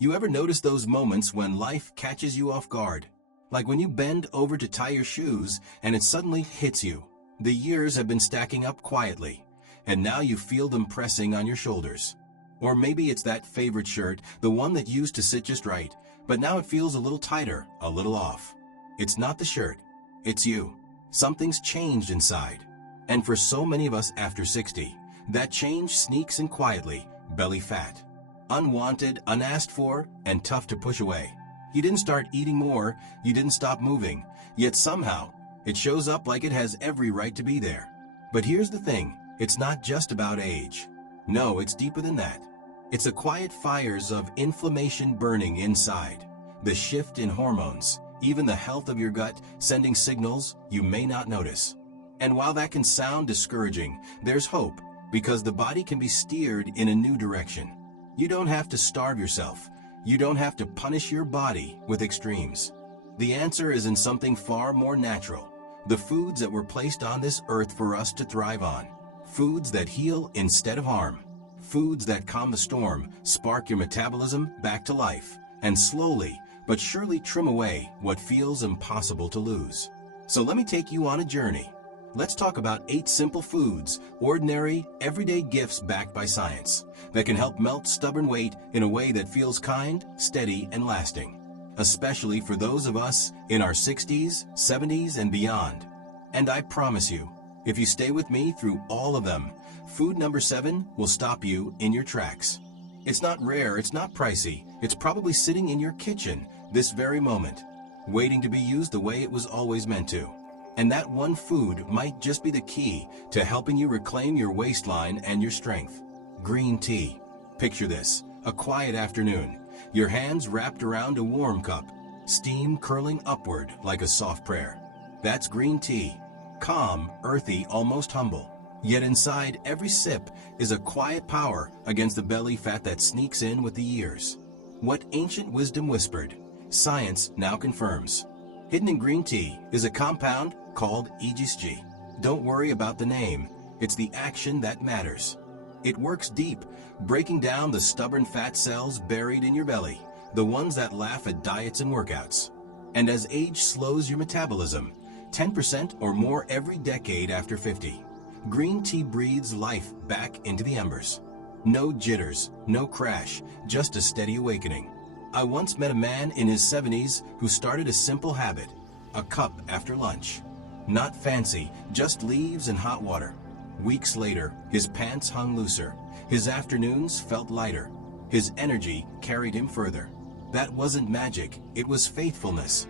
You ever notice those moments when life catches you off guard? Like when you bend over to tie your shoes and it suddenly hits you. The years have been stacking up quietly, and now you feel them pressing on your shoulders. Or maybe it's that favorite shirt, the one that used to sit just right, but now it feels a little tighter, a little off. It's not the shirt, it's you. Something's changed inside. And for so many of us after 60, that change sneaks in quietly, belly fat. Unwanted, unasked for, and tough to push away. You didn't start eating more, you didn't stop moving, yet somehow, it shows up like it has every right to be there. But here's the thing, it's not just about age. No, it's deeper than that. It's the quiet fires of inflammation burning inside, the shift in hormones, even the health of your gut sending signals you may not notice. And while that can sound discouraging, there's hope, because the body can be steered in a new direction. You don't have to starve yourself. You don't have to punish your body with extremes. The answer is in something far more natural. The foods that were placed on this earth for us to thrive on. Foods that heal instead of harm. Foods that calm the storm, spark your metabolism back to life, and slowly but surely trim away what feels impossible to lose. So let me take you on a journey. Let's talk about 8 simple foods, ordinary, everyday gifts backed by science, that can help melt stubborn weight in a way that feels kind, steady, and lasting. Especially for those of us in our 60s, 70s, and beyond. And I promise you, if you stay with me through all of them, food number 7 will stop you in your tracks. It's not rare, it's not pricey, it's probably sitting in your kitchen this very moment, waiting to be used the way it was always meant to. And that one food might just be the key to helping you reclaim your waistline and your strength. Green tea. Picture this, a quiet afternoon, your hands wrapped around a warm cup, steam curling upward like a soft prayer. That's green tea. Calm, earthy, almost humble. Yet inside every sip is a quiet power against the belly fat that sneaks in with the years. What ancient wisdom whispered, science now confirms. Hidden in green tea is a compound called digestion. Don't worry about the name, it's the action that matters. It works deep, breaking down the stubborn fat cells buried in your belly, the ones that laugh at diets and workouts. And as age slows your metabolism, 10% or more every decade after 50, green tea breathes life back into the embers. No jitters, no crash, just a steady awakening. I once met a man in his 70s who started a simple habit, a cup after lunch. Not fancy, just leaves and hot water. Weeks later, his pants hung looser. His afternoons felt lighter. His energy carried him further. That wasn't magic, it was faithfulness.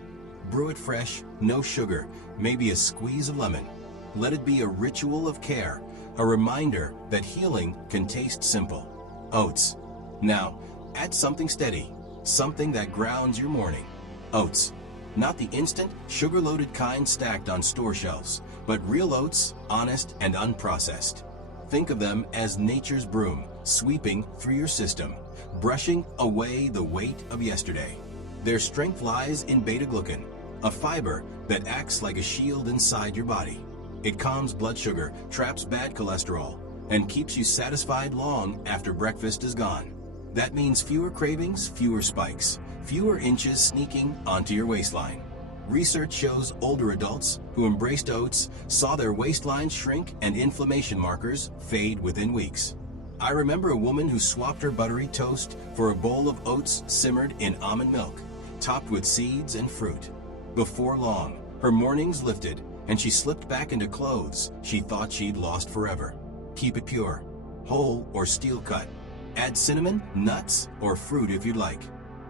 Brew it fresh, no sugar, maybe a squeeze of lemon. Let it be a ritual of care, a reminder that healing can taste simple. Oats. Now, add something steady, something that grounds your morning. Oats. Not the instant, sugar-loaded kind stacked on store shelves, but real oats, honest and unprocessed. Think of them as nature's broom, sweeping through your system, brushing away the weight of yesterday. Their strength lies in beta-glucan, a fiber that acts like a shield inside your body. It calms blood sugar, traps bad cholesterol, and keeps you satisfied long after breakfast is gone. That means fewer cravings, fewer spikes, fewer inches sneaking onto your waistline. Research shows older adults who embraced oats saw their waistlines shrink and inflammation markers fade within weeks. I remember a woman who swapped her buttery toast for a bowl of oats simmered in almond milk, topped with seeds and fruit. Before long, her mornings lifted, and she slipped back into clothes she thought she'd lost forever. Keep it pure, whole or steel cut. Add cinnamon, nuts, or fruit if you'd like.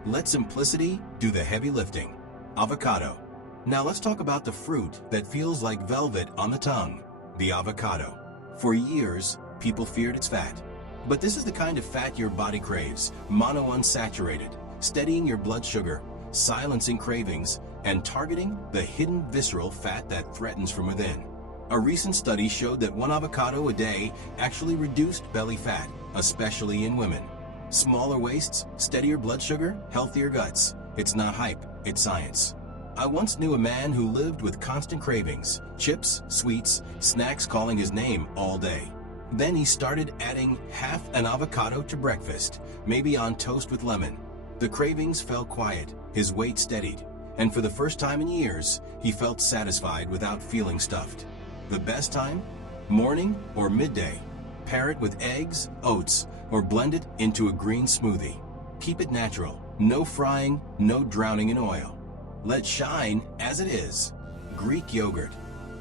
Let simplicity do the heavy lifting. Avocado. Now let's talk about the fruit that feels like velvet on the tongue, the avocado. For years, people feared its fat. But this is the kind of fat your body craves, monounsaturated, steadying your blood sugar, silencing cravings, and targeting the hidden visceral fat that threatens from within. A recent study showed that 1 avocado a day actually reduced belly fat, especially in women. Smaller waists, steadier blood sugar, healthier guts. It's not hype, it's science. I once knew a man who lived with constant cravings, chips, sweets, snacks calling his name all day. Then he started adding half an avocado to breakfast, maybe on toast with lemon. The cravings fell quiet, his weight steadied, and for the first time in years, he felt satisfied without feeling stuffed. The best time? Morning or midday. Pair it with eggs, oats, or blend it into a green smoothie. Keep it natural. No frying, no drowning in oil. Let shine as it is. Greek yogurt.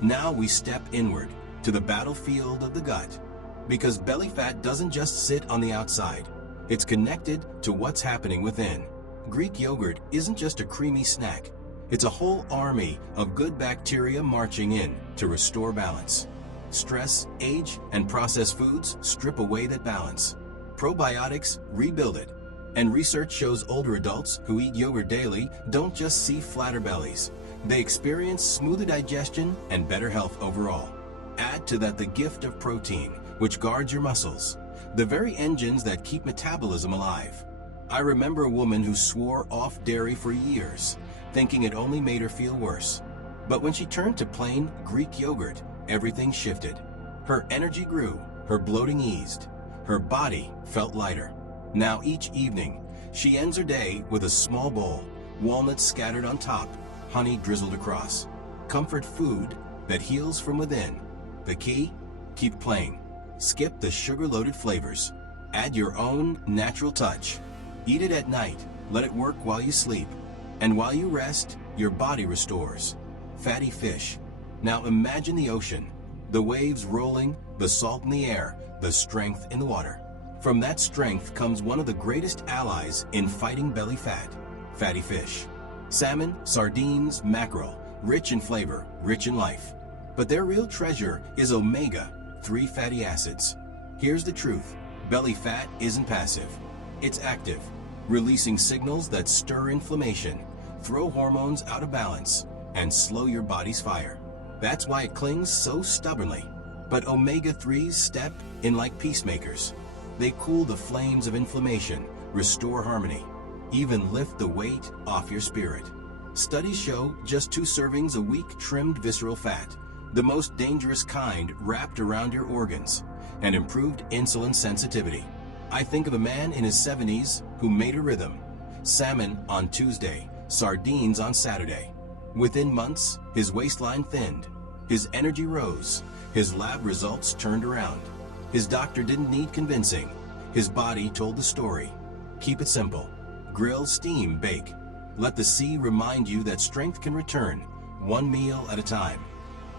Now we step inward to the battlefield of the gut. Because belly fat doesn't just sit on the outside. It's connected to what's happening within. Greek yogurt isn't just a creamy snack. It's a whole army of good bacteria marching in to restore balance. Stress, age, and processed foods strip away that balance. Probiotics rebuild it. And research shows older adults who eat yogurt daily don't just see flatter bellies. They experience smoother digestion and better health overall. Add to that the gift of protein, which guards your muscles, the very engines that keep metabolism alive. I remember a woman who swore off dairy for years, thinking it only made her feel worse. But when she turned to plain Greek yogurt, everything shifted. Her energy grew, her bloating eased, her body felt lighter. Now each evening, she ends her day with a small bowl, walnuts scattered on top, honey drizzled across. Comfort food that heals from within. The key? Keep playing. Skip the sugar-loaded flavors. Add your own natural touch. Eat it at night. Let it work while you sleep. And while you rest, your body restores. Fatty fish. Now imagine the ocean. The waves rolling, the salt in the air, the strength in the water. From that strength comes one of the greatest allies in fighting belly fat. Fatty fish. Salmon, sardines, mackerel. Rich in flavor, rich in life. But their real treasure is omega-3 fatty acids. Here's the truth. Belly fat isn't passive. It's active, releasing signals that stir inflammation, throw hormones out of balance, and slow your body's fire. That's why it clings so stubbornly. But omega-3s step in like peacemakers. They cool the flames of inflammation, restore harmony, even lift the weight off your spirit. Studies show just 2 servings a week trimmed visceral fat, the most dangerous kind wrapped around your organs, and improved insulin sensitivity. I think of a man in his 70s who made a rhythm. Salmon on Tuesday, sardines on Saturday. Within months, his waistline thinned, his energy rose, his lab results turned around. His doctor didn't need convincing. His body told the story. Keep it simple. Grill, steam, bake. Let the sea remind you that strength can return, one meal at a time.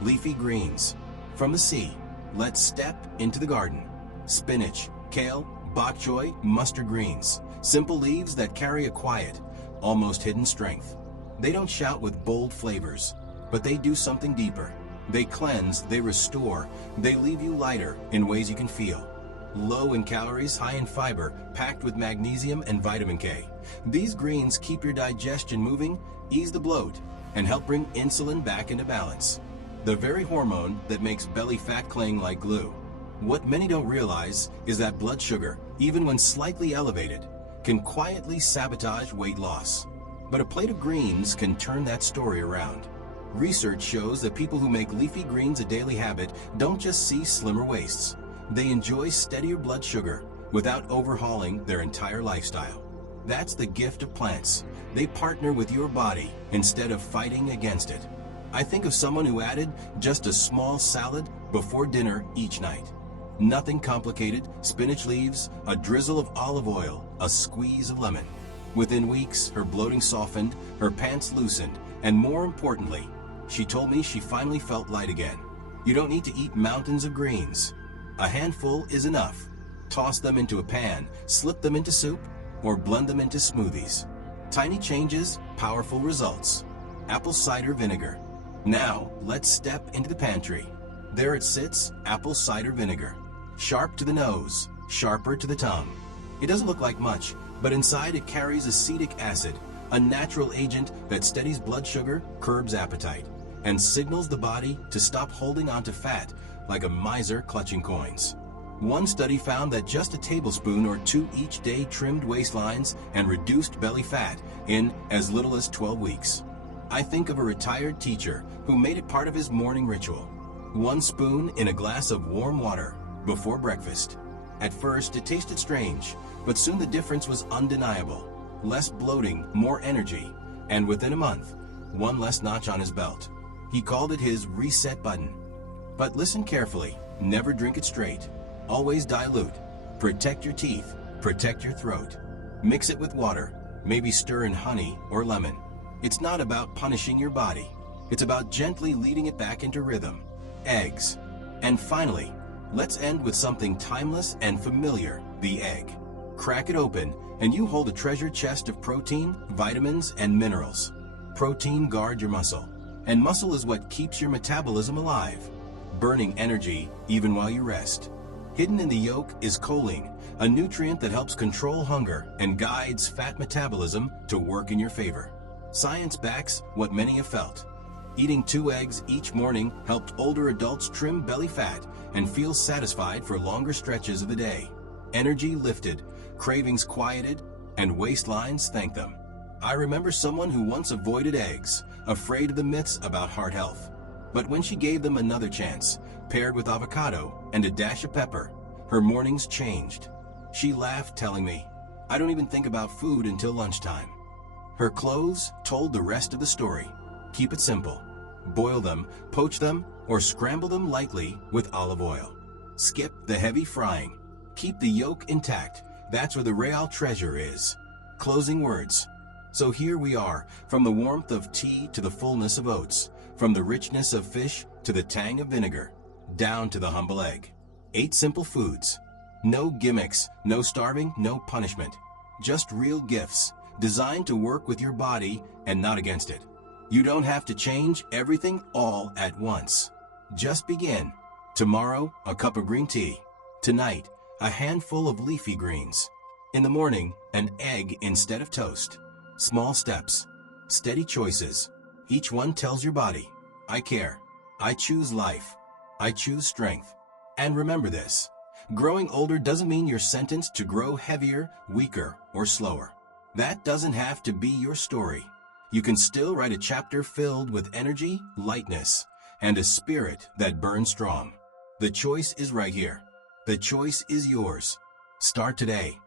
Leafy greens. From the sea, let's step into the garden. Spinach, kale, bok choy, mustard greens. Simple leaves that carry a quiet, almost hidden strength. They don't shout with bold flavors, but they do something deeper. They cleanse, they restore, they leave you lighter in ways you can feel. Low in calories, high in fiber, packed with magnesium and vitamin K. These greens keep your digestion moving, ease the bloat, and help bring insulin back into balance. The very hormone that makes belly fat cling like glue. What many don't realize is that blood sugar, even when slightly elevated, can quietly sabotage weight loss. But a plate of greens can turn that story around. Research shows that people who make leafy greens a daily habit don't just see slimmer waists. They enjoy steadier blood sugar without overhauling their entire lifestyle. That's the gift of plants. They partner with your body instead of fighting against it. I think of someone who added just a small salad before dinner each night. Nothing complicated, spinach leaves, a drizzle of olive oil, a squeeze of lemon. Within weeks, her bloating softened, her pants loosened, and more importantly, she told me she finally felt light again. You don't need to eat mountains of greens. A handful is enough. Toss them into a pan, slip them into soup, or blend them into smoothies. Tiny changes, powerful results. Apple cider vinegar. Now, let's step into the pantry. There it sits, apple cider vinegar. Sharp to the nose, sharper to the tongue. It doesn't look like much, but inside it carries acetic acid, a natural agent that steadies blood sugar, curbs appetite, and signals the body to stop holding onto fat like a miser clutching coins. One study found that just a tablespoon or 2 each day trimmed waistlines and reduced belly fat in as little as 12 weeks. I think of a retired teacher who made it part of his morning ritual. 1 spoon in a glass of warm water before breakfast. At first, it tasted strange, but soon the difference was undeniable. less bloating, more energy, and within a month, one less notch on his belt. He called it his reset button. But listen carefully, never drink it straight. Always dilute. Protect your teeth, protect your throat. Mix it with water, maybe stir in honey or lemon. It's not about punishing your body. It's about gently leading it back into rhythm. Eggs. And finally, let's end with something timeless and familiar, the egg. Crack it open, and you hold a treasure chest of protein, vitamins, and minerals. Protein guards your muscle, and muscle is what keeps your metabolism alive, burning energy even while you rest. Hidden in the yolk is choline, a nutrient that helps control hunger and guides fat metabolism to work in your favor. Science backs what many have felt. Eating 2 eggs each morning helped older adults trim belly fat and feel satisfied for longer stretches of the day. Energy lifted, cravings quieted, and waistlines thanked them. I remember someone who once avoided eggs, afraid of the myths about heart health. But when she gave them another chance, paired with avocado and a dash of pepper, her mornings changed. She laughed, telling me, "I don't even think about food until lunchtime." Her clothes told the rest of the story. Keep it simple. Boil them, poach them, or scramble them lightly with olive oil. Skip the heavy frying. Keep the yolk intact. That's where the real treasure is. Closing words. So here we are, from the warmth of tea to the fullness of oats, from the richness of fish to the tang of vinegar, down to the humble egg. 8 simple foods. No gimmicks, no starving, no punishment. Just real gifts, designed to work with your body and not against it. You don't have to change everything all at once. Just begin. Tomorrow, a cup of green tea. Tonight, a handful of leafy greens. In the morning, an egg instead of toast. Small steps, steady choices. Each one tells your body, I care. I choose life. I choose strength. And remember this, growing older doesn't mean you're sentenced to grow heavier, weaker, or slower. That doesn't have to be your story. You can still write a chapter filled with energy, lightness, and a spirit that burns strong. The choice is right here. The choice is yours. Start today.